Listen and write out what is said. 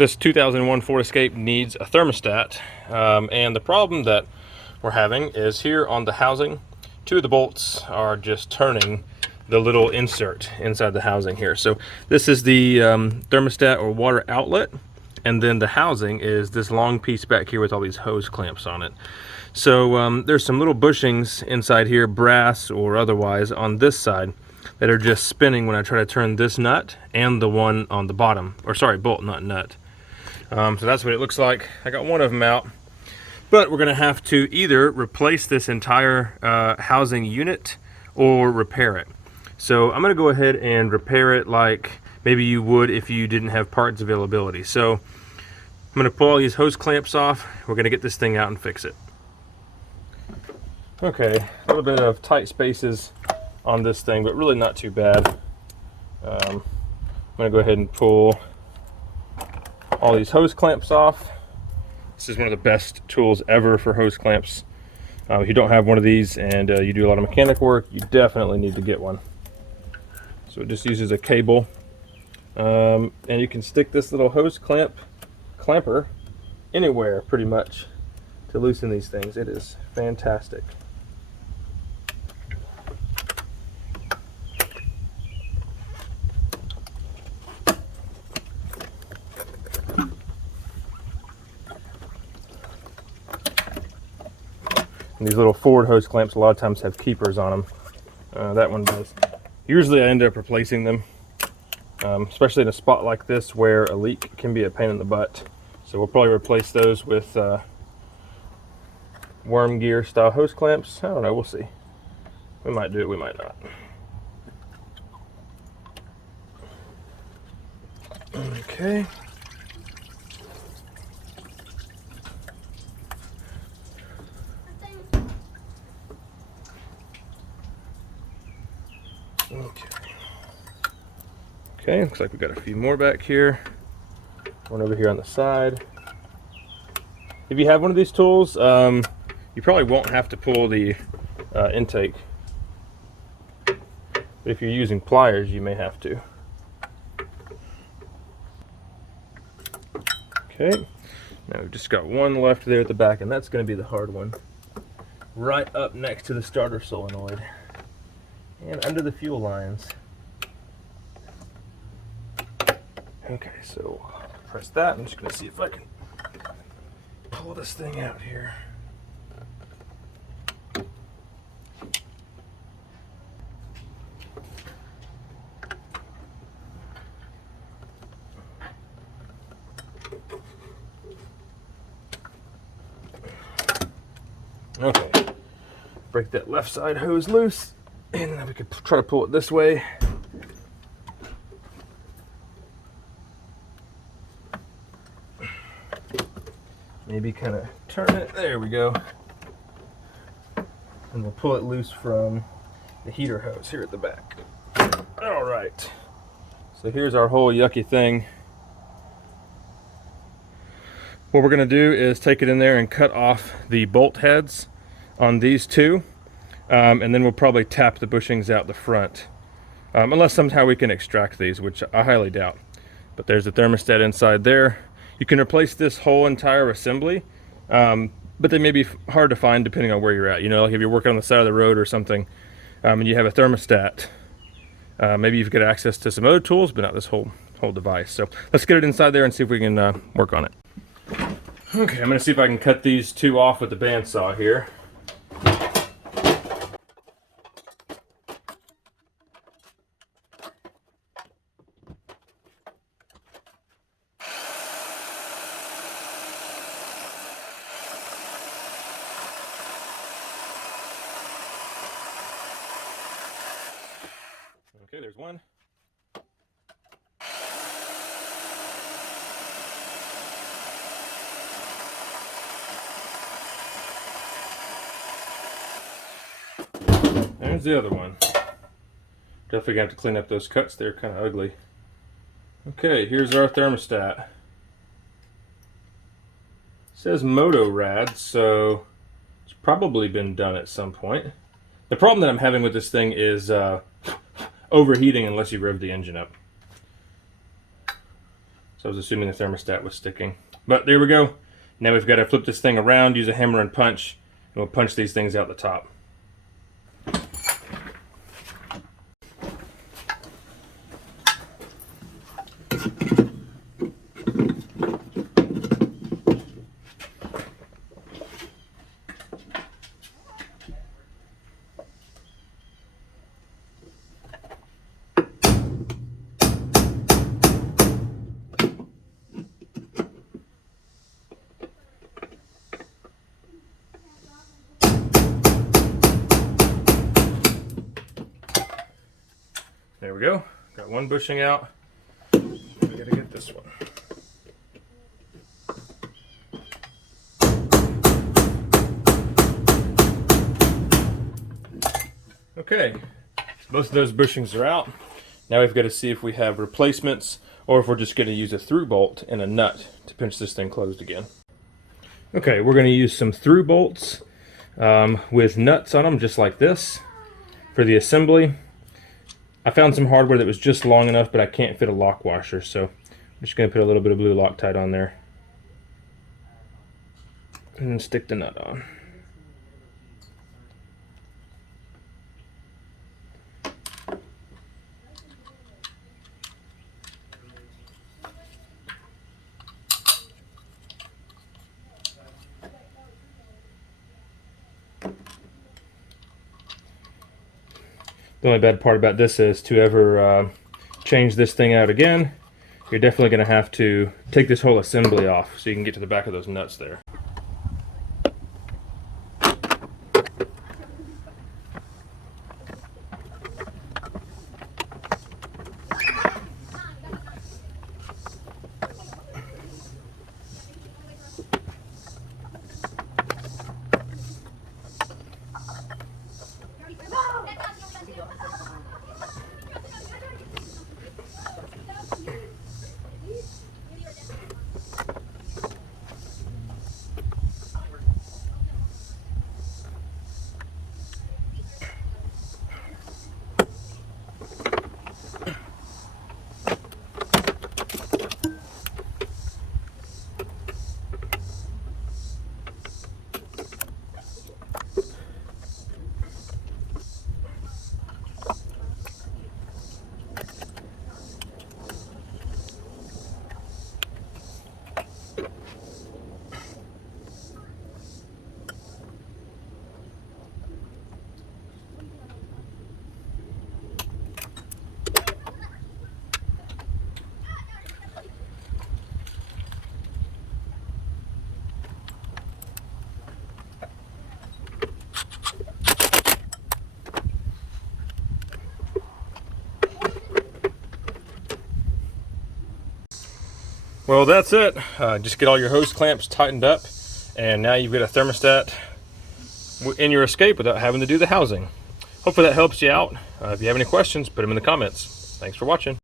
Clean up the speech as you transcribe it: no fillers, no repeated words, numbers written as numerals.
This 2001 Ford Escape needs a thermostat, and the problem that we're having is here on the housing, two of the bolts are just turning the little insert inside the housing here. So this is the thermostat or water outlet, and then the housing is this long piece back here with all these hose clamps on it. So there's some little bushings inside here, brass or otherwise, on this side that are just spinning when I try to turn this nut and the one on the bottom, or sorry, bolt, not nut. So that's what it looks like. I got one of them out, but we're gonna have to either replace this entire housing unit or repair it. So I'm gonna go ahead and repair it like maybe you would if you didn't have parts availability. So I'm gonna pull all these hose clamps off. We're gonna get this thing out and fix it. Okay, a little bit of tight spaces on this thing, but really not too bad. I'm gonna go ahead and pull all these hose clamps off. This is one of the best tools ever for hose clamps. If you don't have one of these and you do a lot of mechanic work, you definitely need to get one. So it just uses a cable, and you can stick this little hose clamper anywhere pretty much to loosen these things. It is fantastic. And these little Ford hose clamps a lot of times have keepers on them. That one does. Usually I end up replacing them, especially in a spot like this where a leak can be a pain in the butt. So we'll probably replace those with worm gear style hose clamps. I don't know, we'll see. We might do it, we might not. Okay. Okay, looks like we got a few more back here. One over here on the side. If you have one of these tools, you probably won't have to pull the intake. But if you're using pliers, you may have to. Okay, now we've just got one left there at the back, and that's going to be the hard one. Right up next to the starter solenoid and under the fuel lines. Okay, so press that. I'm just going to see if I can pull this thing out here. Okay, break that left side hose loose, and then we could try to pull it this way. Maybe kind of turn it, there we go. And we'll pull it loose from the heater hose here at the back. All right, so here's our whole yucky thing. What we're gonna do is take it in there and cut off the bolt heads on these two, and then we'll probably tap the bushings out the front. Unless somehow we can extract these, which I highly doubt. But there's a thermostat inside there. You can replace this whole entire assembly, but they may be hard to find depending on where you're at. You know, like if you're working on the side of the road or something, and you have a thermostat, maybe you've got access to some other tools, but not this whole device. So let's get it inside there and see if we can work on it. Okay, I'm gonna see if I can cut these two off with the bandsaw here. Okay, there's one. There's the other one. Definitely gonna have to clean up those cuts. They're kind of ugly. Okay, here's our thermostat. It says Moto Rad, so it's probably been done at some point. The problem that I'm having with this thing is overheating unless you rev the engine up. So I was assuming the thermostat was sticking. But there we go. Now we've got to flip this thing around, use a hammer and punch, and we'll punch these things out the top. There we go. Got one bushing out. We gotta get this one. Okay, both of those bushings are out. Now we've got to see if we have replacements or if we're just going to use a through bolt and a nut to pinch this thing closed again. Okay, we're going to use some through bolts with nuts on them just like this for the assembly. I found some hardware that was just long enough, but I can't fit a lock washer, so I'm just going to put a little bit of blue Loctite on there and then stick the nut on. The only bad part about this is to ever change this thing out again, you're definitely going to have to take this whole assembly off so you can get to the back of those nuts there. Well, that's it. Just get all your hose clamps tightened up, and now you've got a thermostat in your Escape without having to do the housing. Hopefully that helps you out. If you have any questions, put them in the comments. Thanks for watching.